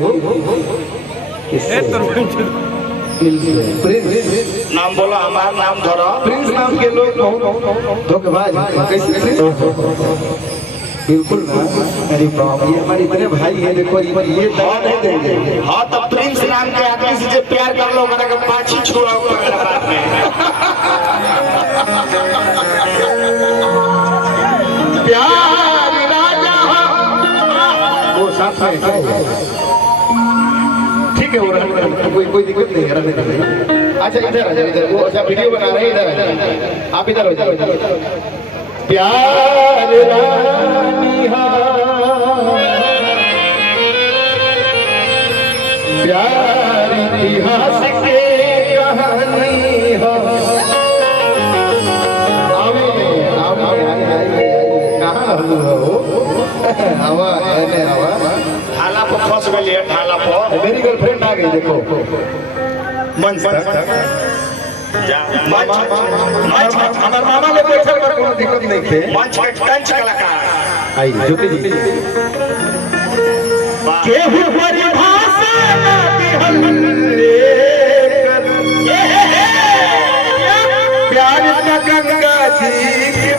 हो नाम बोला, हमारा नाम धरो। प्रिंस नाम के लोग बहुत धोखेबाज कैसे? बिल्कुल ना। अरे बाप, ये हमारे इतने भाई है, देखो ये दवा नहीं देंगे। हाँ तो प्रिंस नाम के आदमी से जो प्यार कर लो, मेरा के पाछी छुड़ाओ बाद में। प्यार राजा वो साथ में ठीक है, वो कोई दिक्कत नहीं है। अच्छा इधर वो अच्छा वीडियो बना रहे हैं, इधर आप इधर हो जाओ। प्यार रानी प्यार इतिहास के कहानी हो। ढाला पर फंस गई है, ढाला पर। मेरी गर्लफ्रेंड आ गई, देखो मंच हमारे मामा लोग बैठल कर, कोनो दिक्कत नहीं थे। मंच के टंच कलाकार आई ज्योति जी केहू परिभाषा ना दिहले प्यार का गंगा जी के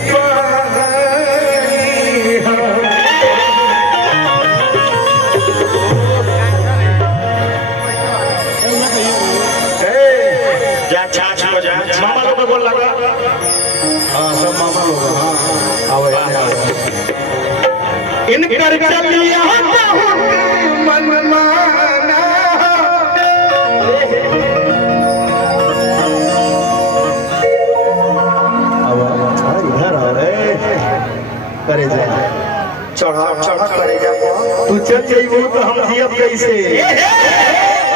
मामा लोग बोल लगा। हाँ सब मामा लोग। हाँ आओ इनकर चलिया मन माना इधर आ रहे करे जा चढ़ा चढ़ा करे जा। तू चल जाइबो तो हम जियब कैसे?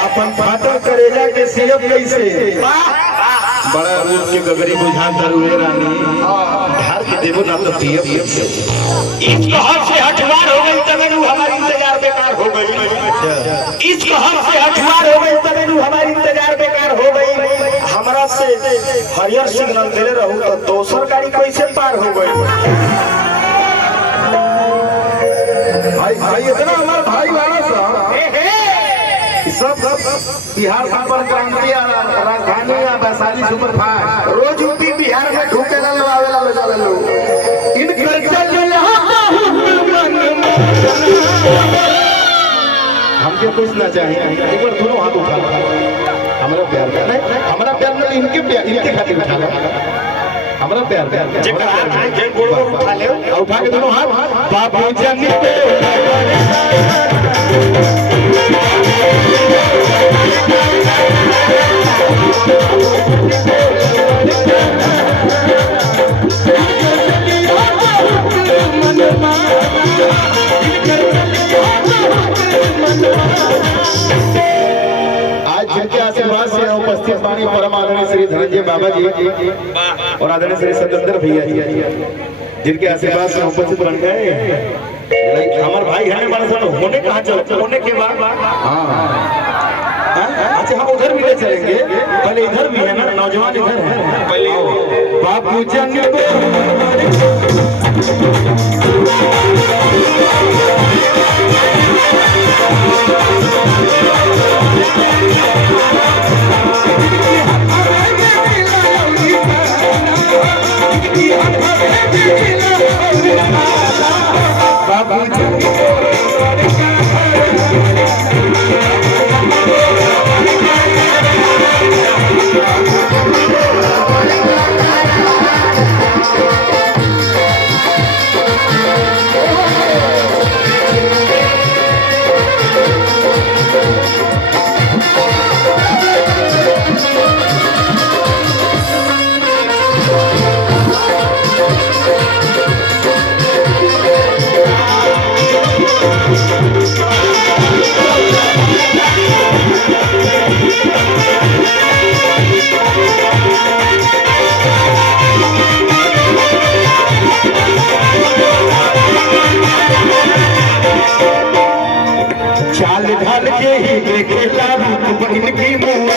अपन फाटल करेजा के सियब कैसे? बड़ा रूप के गगरी बुझा दरुए रानी धार के देबो ना तो पियब कैसे? इस कहर से हटवार हो गई तब हमारी इंतजार बेकार हो गई। इस कहर से हटवार हो गई तब हमारी इंतजार बेकार हो गई। हमारा से हरियर सिग्नल देले रहूं तो दोसर गाड़ी कैसे पार हो गई? भाई इतना हमारा भाई वाला सब बिहार संपर्क क्रांति राजधानी वैशाली सुपरफास्ट रोज यूपी बिहार में ढूके आवेला लो चले लो। हमके पूछना चाहिए एक बार दोनों हाथ उठा हमारा प्यार नहीं, हमारा प्यार नहीं, इनके प्यार, इनके खातिर उठा लो हमारा प्यार। उठा के दोनों हाथ बाबू जानी आज जिनके आशीर्वाद से उपस्थित पानी परम आदरणीय श्री धनंजय बाबा जी और आदरणीय श्री सत्येंद्र भैया जी जिनके आशीर्वाद से उपस्थित बन गए हमारे भाई है होने कहाँ चलते होने के बाद। अच्छा हम उधर भी ले चलेंगे, पहले इधर भी है ना, नौजवान इधर है पहले बाबू जंग चाल ढाल के ही देखेला रूप इनकी मुँह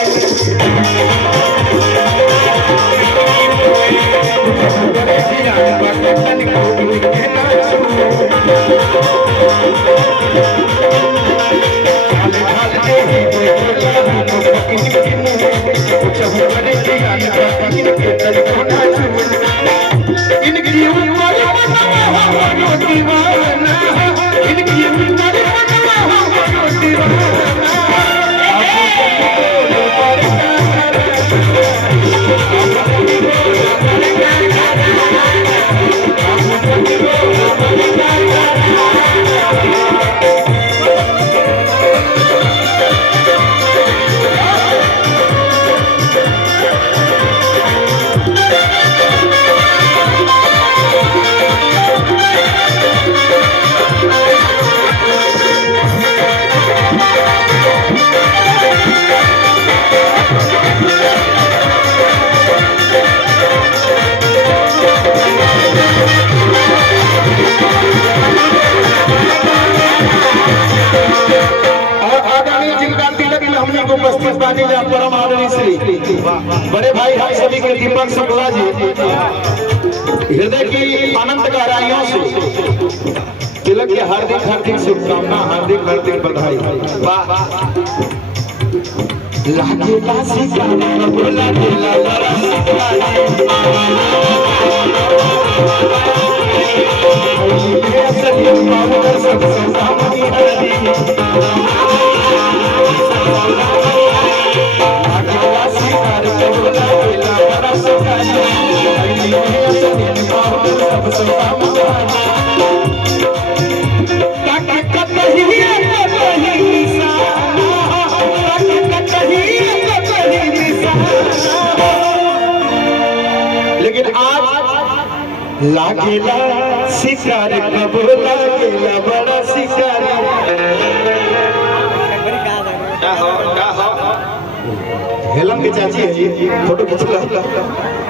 परम आदरणीय श्री बड़े भाई हम सभी के दीपक शुक्ला जी हृदय की अनंत गहराइयों से तिलक की हार्दिक हार्दिक शुभकामना, हार्दिक हार्दिक बधाई। लागे लासी का बोला दिला लेकिन आज लागेला शिकार कब लागेला बड़ा शिकार। हेलम की चाची है जी, फोटो खिंचला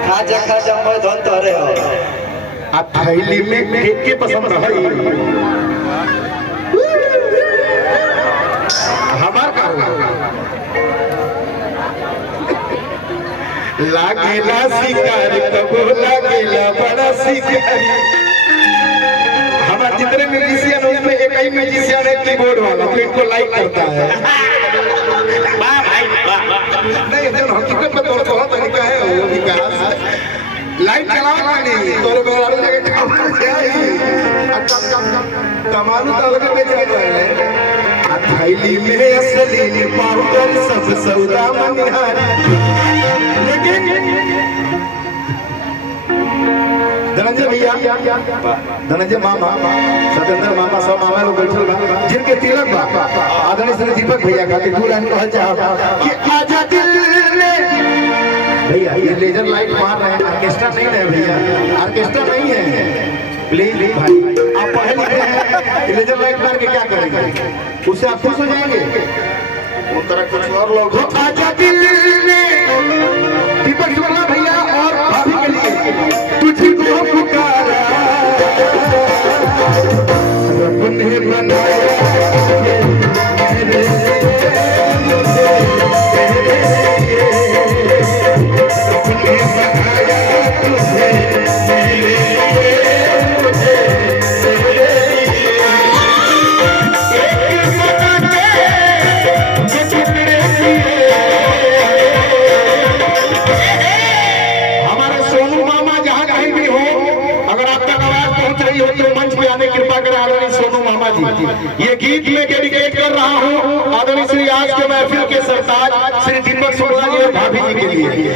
खाजा मैं धन तोरे हो आ थैली में के पसंद रही हमार का लागेला शिकार कब लागेला बड़ा शिकार। हमारे जितने म्यूजिशियन हैं उसमें एक ही म्यूजिशियन है कीबोर्ड वाला तो इनको लाइक करता है। नहीं जब हकीकत में तो बहुत तरीका है वो विकास लाइट चलाओ नहीं तोरे बेरारू लगे कमाल से आई कमालू तो लगे बेचा है थैली में असली पाउडर सब सौदा मनिहारी। लेकिन धनंजय भैया, धनंजय मामा, सतेंद्र मामा, सब मामा लोग बैठल बा जिनके तिलक बा आदरणीय श्री दीपक भैया का कि पूरा कहल चाहता कि आजा दिल में भैया ये लेजर लाइट मार रहे हैं, ऑर्केस्ट्रा नहीं है भैया, ऑर्केस्ट्रा नहीं है। प्लीज भाई आप पढ़े लिखे हैं, लेजर लाइट मार के क्या करेंगे? उससे आप खुश हो जाएंगे। वो तरह कुछ और लोग आजा दिल में दीपक शुक्ला भैया और भाभी के लिए तुझको पुकारा रब ने बनाया ये गीत में डेडिकेट कर रहा हूँ आदरणीय श्री आज के महफिल के सरताज श्री दीपक शुक्ला जी और भाभी जी के लिए।